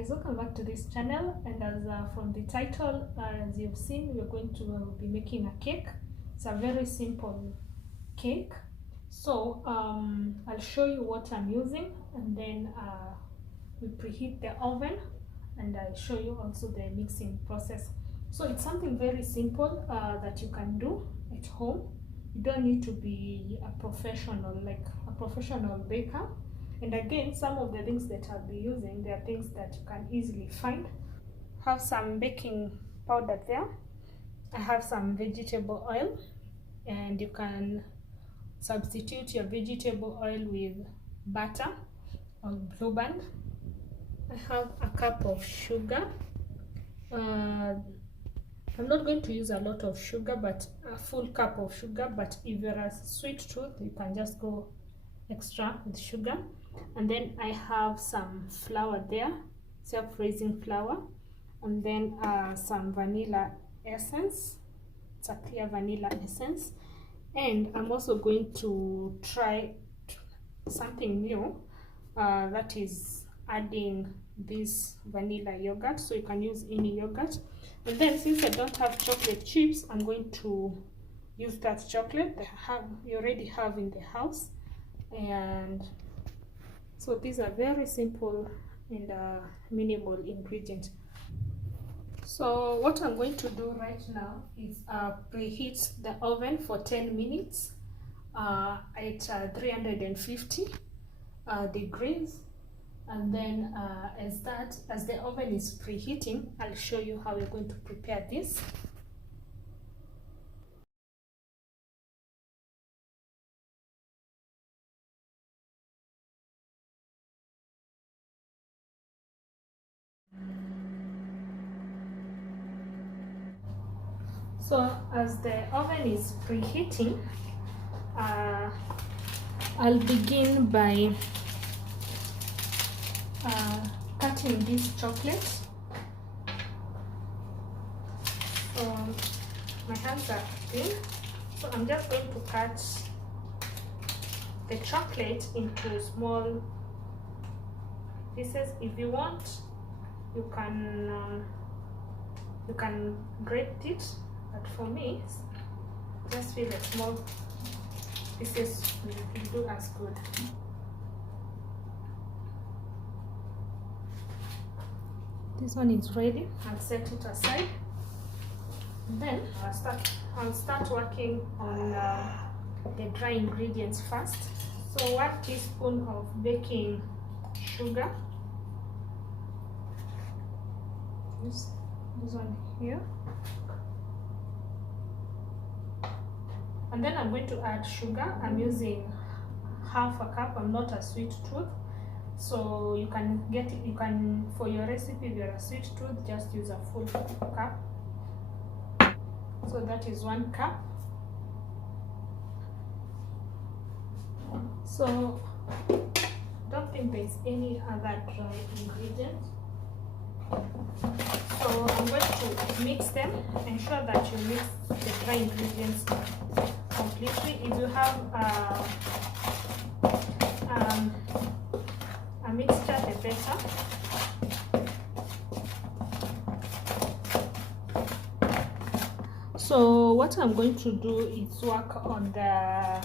guys, welcome back to this channel. And as from the title, as you've seen, we're going to be making a cake. It's a very simple cake. So I'll show you what I'm using, and then we preheat the oven, and I'll show you also the mixing process. So it's something very simple that you can do at home. You don't need to be a professional, like a professional baker. And again, some of the things that I'll be using, they are things that you can easily find. Have some baking powder there. I have some vegetable oil, and you can substitute your vegetable oil with butter or Blue Band. I have a cup of sugar. I'm not going to use a lot of sugar, but a full cup of sugar. But if you're a sweet tooth, you can just go extra with sugar. And then I have some flour there, self-raising flour, and then some vanilla essence. It's a clear vanilla essence. And I'm also going to try something new, that is adding this vanilla yogurt. So you can use any yogurt. And then since I don't have chocolate chips, I'm going to use that chocolate that you already have in the house. And so these are very simple and minimal ingredients. So what I'm going to do right now is preheat the oven for 10 minutes at 350 degrees. And then as the oven is preheating, I'll show you how we're going to prepare this. So as the oven is preheating, I'll begin by cutting this chocolate. So my hands are clean, so I'm just going to cut the chocolate into small pieces. If you want, you can grate it, but for me, just feel a small pieces will do as good. This one is ready. I'll set it aside. Then I'll start working on the dry ingredients first. So 1 teaspoon of baking sugar. This one here. And then I'm going to add sugar. I'm using half a cup. I'm not a sweet tooth, so you can get it. You can, for your recipe, if you're a sweet tooth, just use a full cup. So that is 1 cup. So don't think there's any other dry ingredient. So I'm going to mix them. Ensure that you mix the dry ingredients completely. If you have a mixture, the better. So what I'm going to do is work on the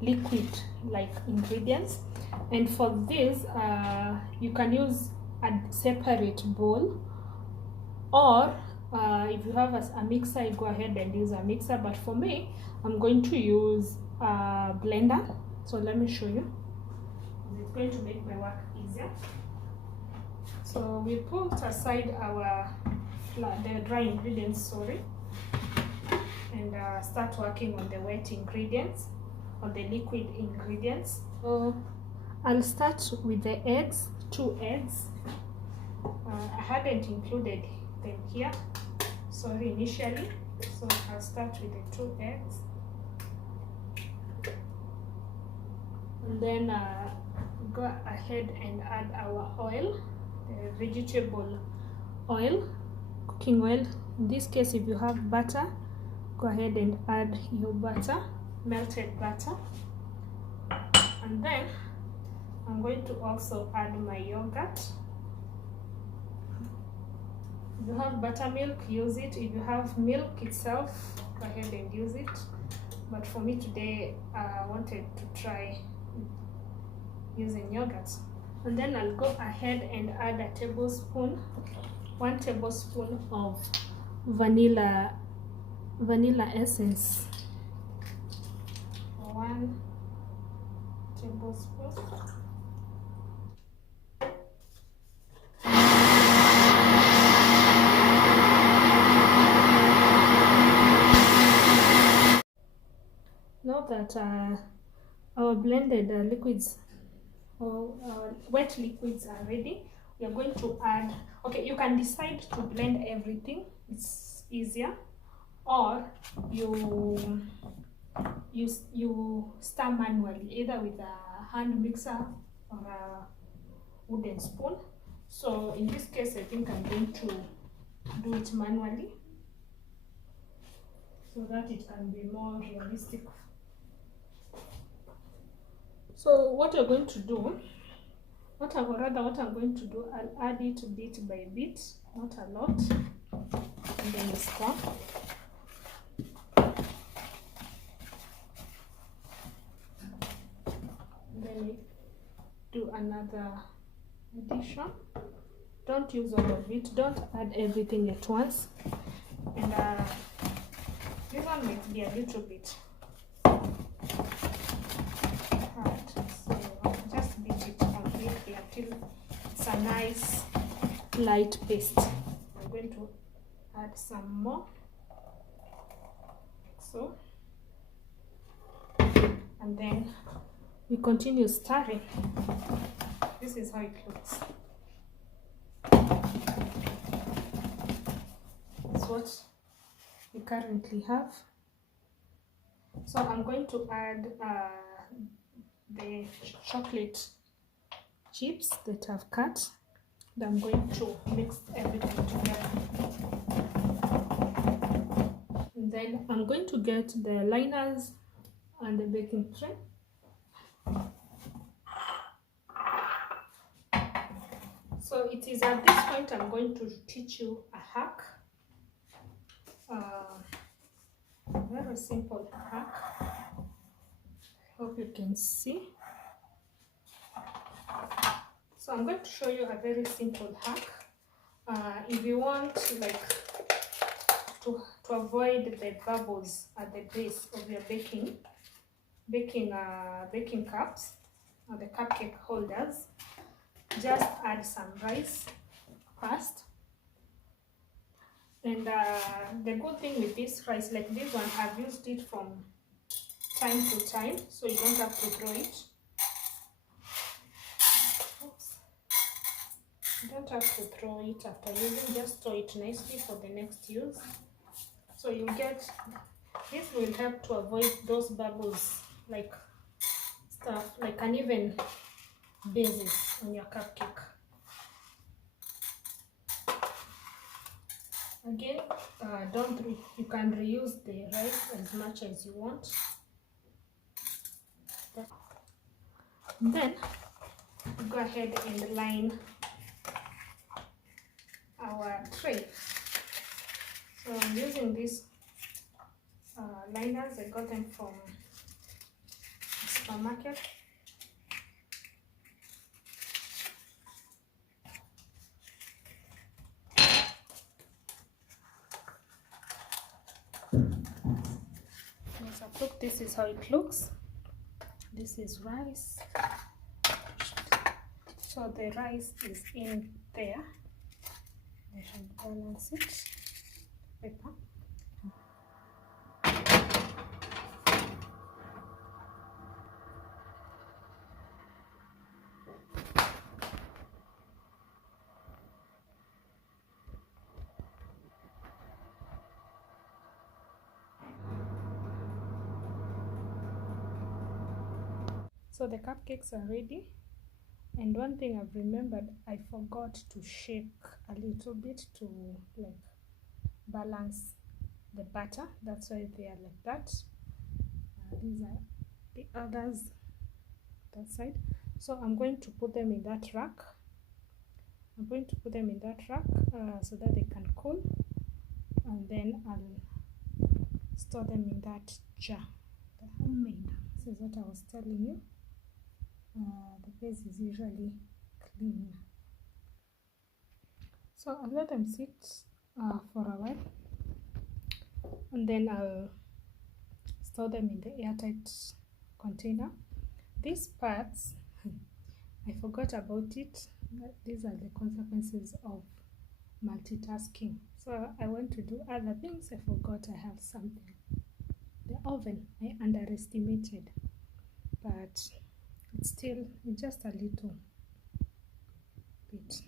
liquid like ingredients, and for this you can use a separate bowl, or if you have a mixer, you go ahead and use a mixer. But for me, I'm going to use a blender. So let me show you. It's going to make my work easier. So we put aside the dry ingredients, and start working on the wet ingredients, on the liquid ingredients. So I'll start with the eggs, 2 eggs. I hadn't included them here, sorry, initially. So I'll start with the 2 eggs, and then go ahead and add our oil, vegetable oil, cooking oil. In this case, if you have butter, go ahead and add your butter, melted butter. And then I'm going to also add my yogurt. If you have buttermilk, use it. If you have milk itself, go ahead and use it. But for me today, I wanted to try using yogurt. And then I'll go ahead and add a tablespoon, 1 tablespoon of vanilla essence. 1 tablespoon. Now that our blended liquids or wet liquids are ready, we are going to add, okay, you can decide to blend everything, it's easier, or you stir manually, either with a hand mixer or a wooden spoon. So in this case, I think I'm going to do it manually so that it can be more realistic. So what you're going to do, what I'm going to do, I'll add it bit by bit, not a lot, and then stir. Then do another addition. Don't use all of it, don't add everything at once. And this one might be a little bit hard, so just beat it completely until it's a nice light paste. I'm going to add some more, like so, and then we continue stirring. This is how it looks. That's what we currently have. So I'm going to add the chocolate chips that I've cut. And I'm going to mix everything together. And then I'm going to get the liners and the baking tray. So it is at this point I'm going to teach you a hack. Very simple hack. Hope you can see. So I'm going to show you a very simple hack. If you want to avoid the bubbles at the base of your baking cups or the cupcake holders, just add some rice first. And the good thing with this rice, like this one, I've used it from time to time, so you don't have to throw it. Oops. You don't have to throw it after using, just store it nicely for the next use. So you get, this will help to avoid those bubbles, like stuff, like uneven bases on your cupcake. Again, you can reuse the rice as much as you want. Then go ahead and line our tray. So I'm using these liners. I got them from the supermarket. So look, this is how it looks. This is rice. So the rice is in there. I should balance it. Paper. So the cupcakes are ready, and one thing I've remembered, I forgot to shake a little bit to like balance the batter. That's why they are like that. These are the others that side. So I'm going to put them in that rack. I'm going to put them in that rack so that they can cool, and then I'll store them in that jar. The homemade, this is what I was telling you. The base is usually clean, so I'll let them sit for a while, and then I'll store them in the airtight container. These parts I forgot about it. These are the consequences of multitasking. So I want to do other things. I forgot I have something. The oven I underestimated, but it's still just a little bit.